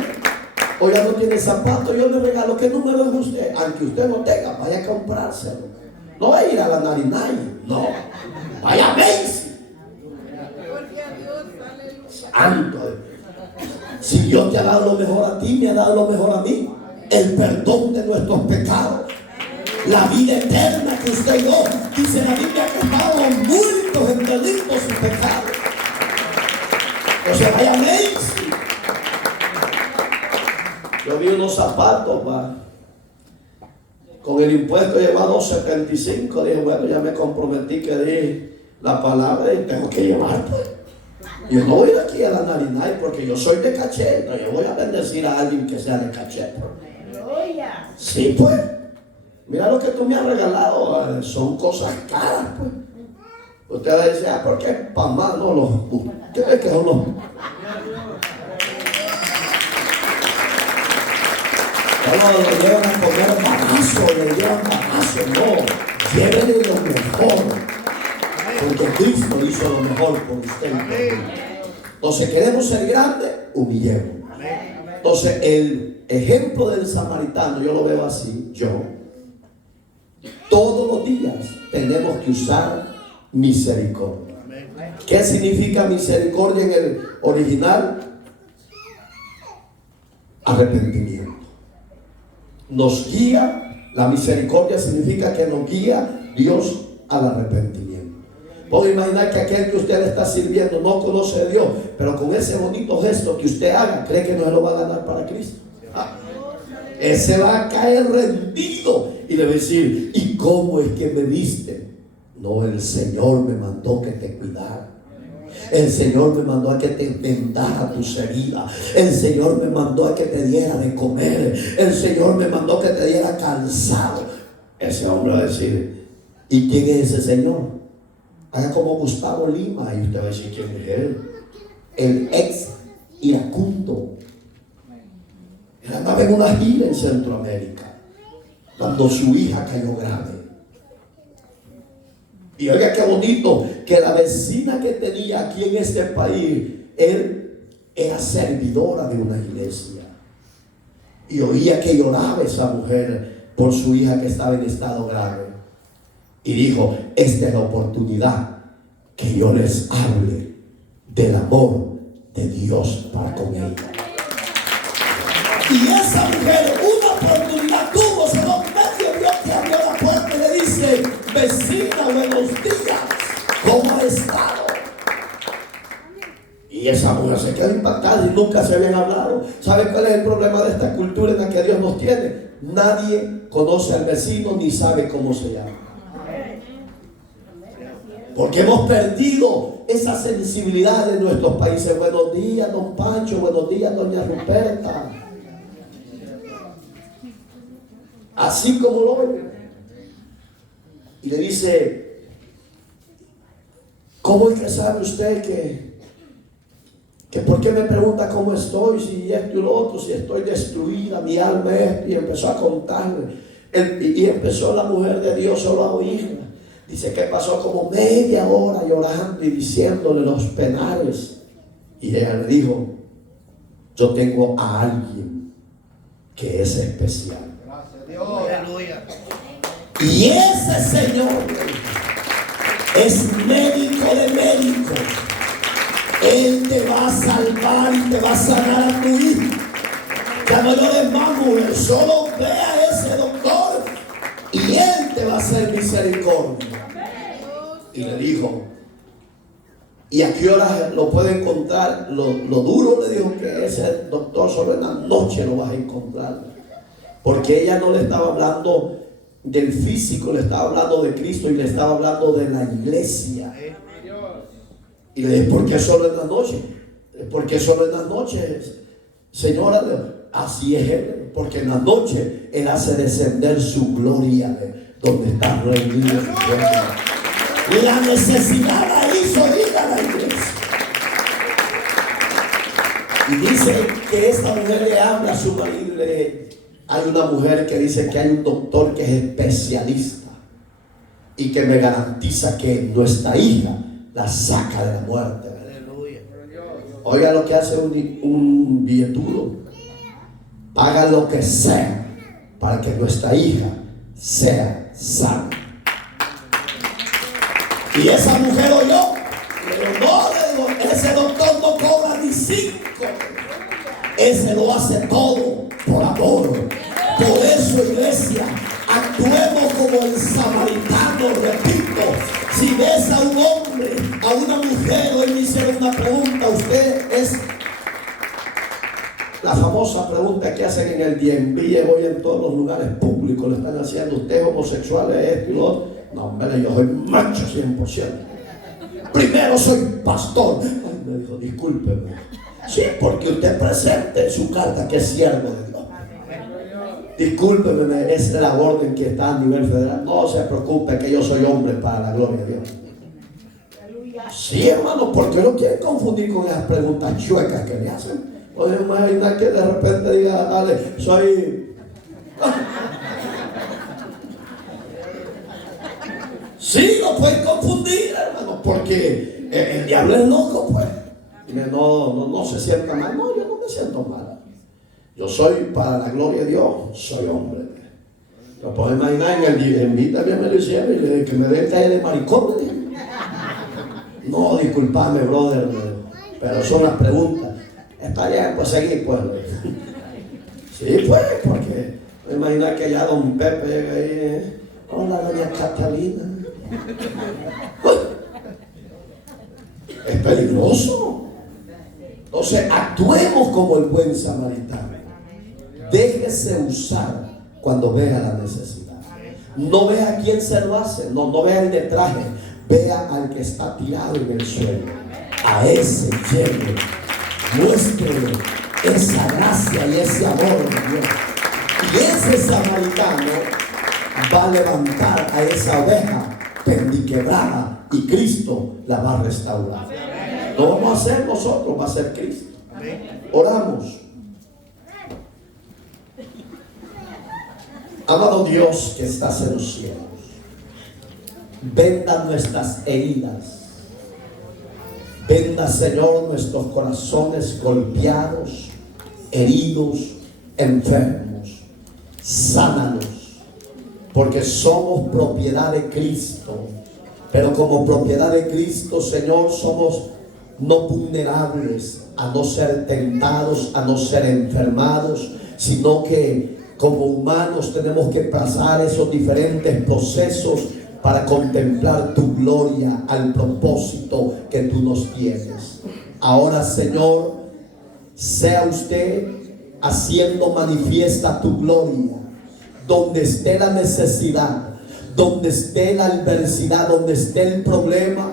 ¿O ya no tiene zapatos? Yo le regalo. ¿Qué número es usted? Aunque usted no tenga, vaya a comprárselo. No va a ir a la Narinay, no. Vaya a Macy. Santo. Si Dios te ha dado lo mejor a ti, me ha dado lo mejor a mí. El perdón de nuestros pecados, la vida eterna que usted y yo, dice la Biblia, que estábamos muertos en delitos y pecados. O sea, vaya Macy. Yo vi unos zapatos, va. Con el impuesto llevaba 2.75. Dije, bueno, ya me comprometí que di la palabra y tengo que llevar, pues. Yo no voy de aquí a la Narinay porque yo soy de Caché. No, yo voy a bendecir a alguien que sea de Caché. Sí, pues. Mira lo que tú me has regalado. Son cosas caras, pues. Usted va a decir, porque es para más, no los. Ustedes que son los. No le llevan a comer bagazo, le llevan bagazo, no. Llévenle lo mejor. Porque Cristo hizo lo mejor por usted. Entonces, queremos ser grandes, humillemos. Entonces, el ejemplo del samaritano, yo lo veo así, yo. Todos los días tenemos que usar misericordia. ¿Qué significa misericordia en el original? Arrepentimiento. Nos guía, la misericordia significa que nos guía Dios al arrepentimiento. Puedo imaginar que aquel que usted le está sirviendo no conoce a Dios, pero con ese bonito gesto que usted haga, cree que no se lo va a ganar para Cristo. Ese va a caer rendido y le va a decir, ¿y cómo es que me viste? No, el Señor me mandó que te cuidara. El Señor me mandó a que te vendara tus heridas. El Señor me mandó a que te diera de comer. El Señor me mandó que te diera calzado. Ese hombre va a decir, ¿y quién es ese señor? Haga como Gustavo Lima y usted va a decir, ¿quién es él? El ex iracundo. Él andaba en una gira en Centroamérica cuando su hija cayó grave. Y oiga qué bonito que la vecina que tenía aquí en este país, él era servidora de una iglesia. Y oía que lloraba esa mujer por su hija que estaba en estado grave. Y dijo, esta es la oportunidad que yo les hable del amor de Dios para con ella. Y esa mujer una oportunidad tuvo, se lo medio Dios que abrió la puerta y le dice, vecina, buenos días, ¿cómo ha estado? Y esa mujer se quedó impactada y nunca se habían hablado. ¿Sabe cuál es el problema de esta cultura en la que Dios nos tiene? Nadie conoce al vecino ni sabe cómo se llama. Porque hemos perdido esa sensibilidad de nuestros países. Buenos días, don Pancho. Buenos días, doña Ruperta. Así como lo oye. Y le dice, ¿cómo es que sabe usted que por qué me pregunta cómo estoy? Si esto y lo otro, si estoy destruida, mi alma es. Y empezó a contarle. Y empezó la mujer de Dios solo a oírla. Dice que pasó como media hora llorando y diciéndole los penales. Y ella le dijo, yo tengo a alguien que es especial. Gracias a Dios. Aleluya. Y ese Señor es médico de médicos. Él te va a salvar y te va a sanar a tu hijo. Ya no llores más, mujer. Solo ve a ese doctor y Él te va a hacer misericordia. Y le dijo, ¿y a qué hora lo puede encontrar? Lo duro le dijo que ese doctor solo en la noche lo vas a encontrar. Porque ella no le estaba hablando del físico, le estaba hablando de Cristo y le estaba hablando de la iglesia. Y le dije, ¿por qué solo en la noche? ¿Por qué solo en las noches? Señora, así es Él. Porque en la noche Él hace descender su gloria de donde está reunido. Y la necesidad la hizo ir a la iglesia. Y dice que esta mujer le habla a su marido. Hay una mujer que dice que hay un doctor que es especialista y que me garantiza que nuestra hija la saca de la muerte. Aleluya. Oiga lo que hace un billetudo. Paga lo que sea para que nuestra hija sea sana. Y esa mujer oyó. No, ese doctor no cobra ni 5. Ese lo hace todo por amor. Por eso, iglesia, actuemos como el samaritano. Repito, si ves a un hombre, a una mujer, hoy me hicieron una pregunta, usted es la famosa pregunta que hacen en el DMV, hoy en todos los lugares públicos le están haciendo, usted es homosexual, es esto y lo otro. No, hombre, yo soy macho 100%. Primero soy pastor. Ay, me dijo, discúlpeme. Sí, porque usted presente en su carta que es siervo de Dios. Discúlpeme, es la orden que está a nivel federal. No se preocupe que yo soy hombre para la gloria de Dios. Sí, hermano, ¿por qué lo quieren confundir con esas preguntas chuecas que le hacen? Pues imagina que de repente diga, dale, soy... Sí, lo pueden confundir, hermano, porque el diablo es loco, pues. No se sienta mal. No, yo no me siento mal. Yo soy, para la gloria de Dios, soy hombre. Lo puedo imaginar en mí también me lo hicieron y le dije que me den calle de maricón. No, disculpame, brother, pero son las preguntas. Está bien, pues seguir, pues. Sí, pues, porque me imagino que ya don Pepe llega ahí. Hola, doña Catalina. Es peligroso. Entonces, actuemos como el buen samaritano. Déjese usar cuando vea la necesidad. No vea a quién se lo hace. No vea el de traje. Vea al que está tirado en el suelo. A ese lleve. Muéstrele esa gracia y ese amor de Dios. Y ese samaritano va a levantar a esa oveja pendiquebrada y Cristo la va a restaurar. No vamos a ser nosotros, va a ser Cristo. Oramos. Amado Dios que estás en los cielos, venda nuestras heridas. Venda, Señor, nuestros corazones golpeados, heridos, enfermos. Sánalos, porque somos propiedad de Cristo. Pero como propiedad de Cristo, Señor, somos no vulnerables a no ser tentados, a no ser enfermados, sino que como humanos tenemos que pasar esos diferentes procesos para contemplar tu gloria al propósito que tú nos tienes. Ahora, Señor, sea usted haciendo manifiesta tu gloria donde esté la necesidad, donde esté la adversidad, donde esté el problema.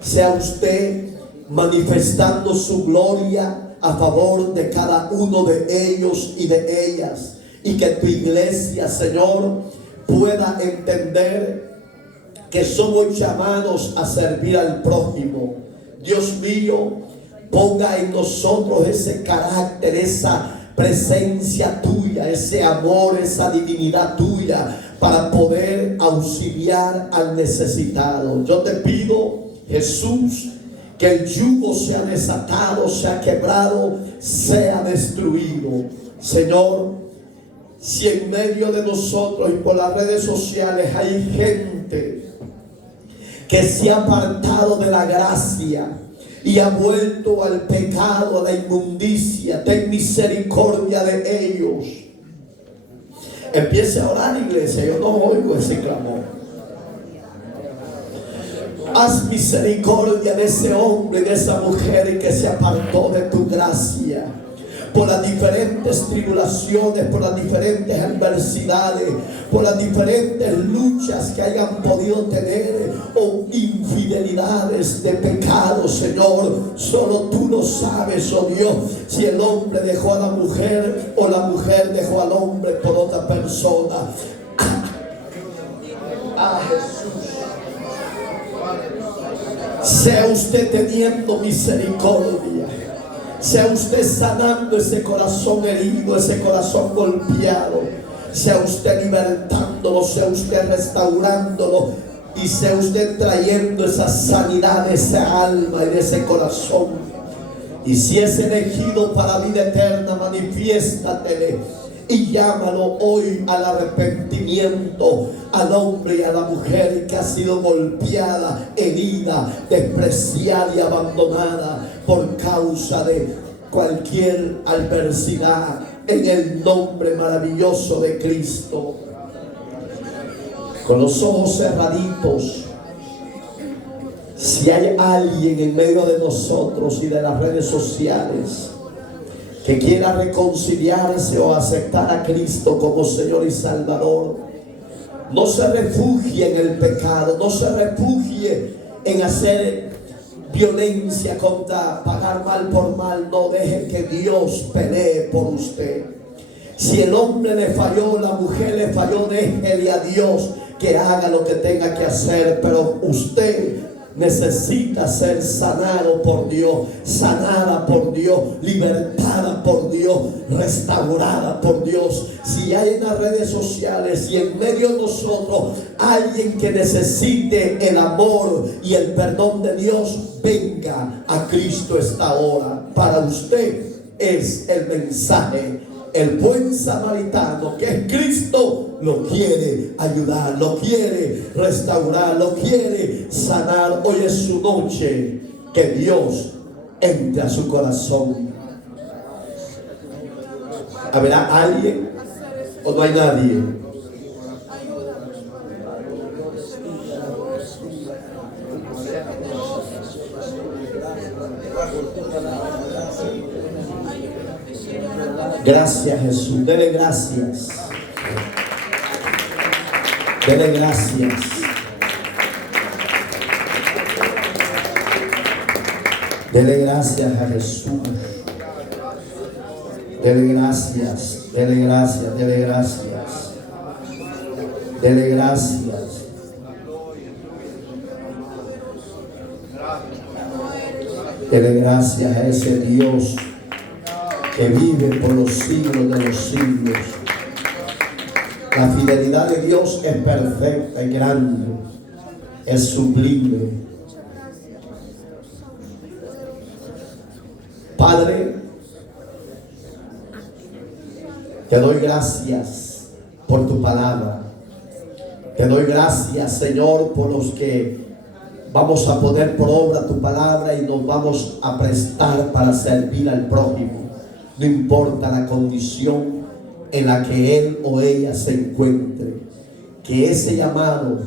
Sea usted manifestando su gloria a favor de cada uno de ellos y de ellas, y que tu iglesia, Señor, pueda entender que somos llamados a servir al prójimo. Dios mío, ponga en nosotros ese carácter, esa presencia tuya, ese amor, esa divinidad tuya, para poder auxiliar al necesitado. Yo te pido, Jesús, que el yugo sea desatado, sea quebrado, sea destruido. Señor, si en medio de nosotros y por las redes sociales hay gente que se ha apartado de la gracia y ha vuelto al pecado, a la inmundicia, ten misericordia de ellos. Empiece a orar, iglesia. Yo no oigo ese clamor. Haz misericordia de ese hombre y de esa mujer que se apartó de tu gracia, por las diferentes tribulaciones, por las diferentes adversidades, por las diferentes luchas que hayan podido tener, o infidelidades de pecado. Señor, solo tú lo sabes, oh Dios, si el hombre dejó a la mujer o la mujer dejó al hombre por otra persona. Jesús, sea usted teniendo misericordia, sea usted sanando ese corazón herido, ese corazón golpeado, sea usted libertándolo, sea usted restaurándolo, y sea usted trayendo esa sanidad de esa alma y de ese corazón. Y si es elegido para vida eterna, manifiéstatele y llámalo hoy al arrepentimiento, al hombre y a la mujer que ha sido golpeada, herida, despreciada y abandonada por causa de cualquier adversidad, en el nombre maravilloso de Cristo. Con los ojos cerraditos, si hay alguien en medio de nosotros y de las redes sociales que quiera reconciliarse o aceptar a Cristo como Señor y Salvador, no se refugie en el pecado, no se refugie en hacer violencia contra, pagar mal por mal. No deje que Dios pelee por usted. Si el hombre le falló, la mujer le falló, déjele a Dios que haga lo que tenga que hacer. Pero usted necesita ser sanado por Dios, sanada por Dios, libertada por Dios, restaurada por Dios. Si hay en las redes sociales y en medio de nosotros alguien que necesite el amor y el perdón de Dios, venga a Cristo esta hora. Para usted es el mensaje. El buen samaritano, que es Cristo, lo quiere ayudar, lo quiere restaurar, lo quiere sanar. Hoy es su noche. Que Dios entre a su corazón. ¿Habrá alguien o no hay nadie? Gracias, Jesús. Dele gracias. Dele gracias. Dele gracias a Jesús. Dele gracias. Dele gracias. Dele gracias. Dele gracias. Dele gracias a ese Dios que vive por los siglos de los siglos. La fidelidad de Dios es perfecta y grande, es sublime. Padre, te doy gracias por tu palabra. Te doy gracias, Señor, por los que vamos a poner por obra tu palabra y nos vamos a prestar para servir al prójimo. No importa la condición en la que él o ella se encuentre. Que ese llamado,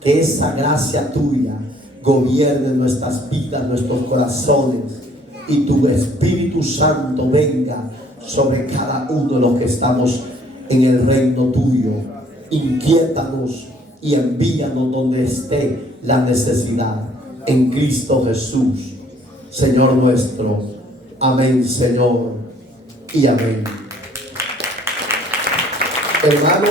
que esa gracia tuya gobierne nuestras vidas, nuestros corazones, y tu Espíritu Santo venga sobre cada uno de los que estamos en el reino tuyo. Inquiétanos y envíanos donde esté la necesidad, en Cristo Jesús, Señor nuestro. Amén, Señor, y amén. Hermanos,